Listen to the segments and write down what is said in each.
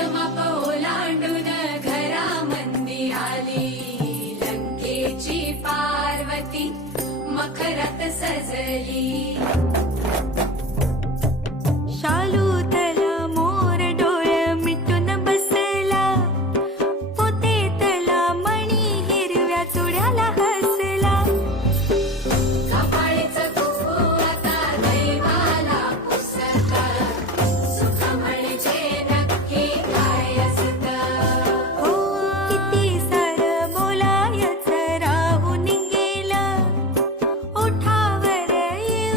प्रथम पौलांडून घरा मंदी आली. लंकेची पार्वती मखरत सजली.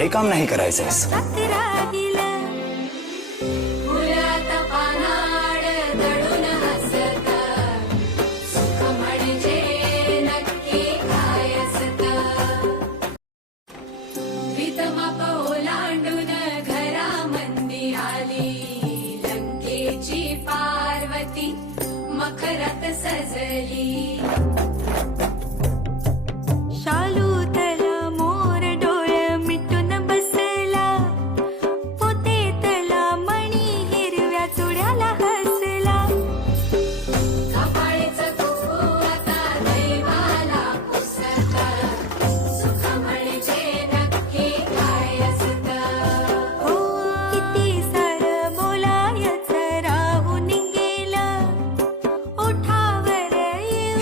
हे काम नाही करायचं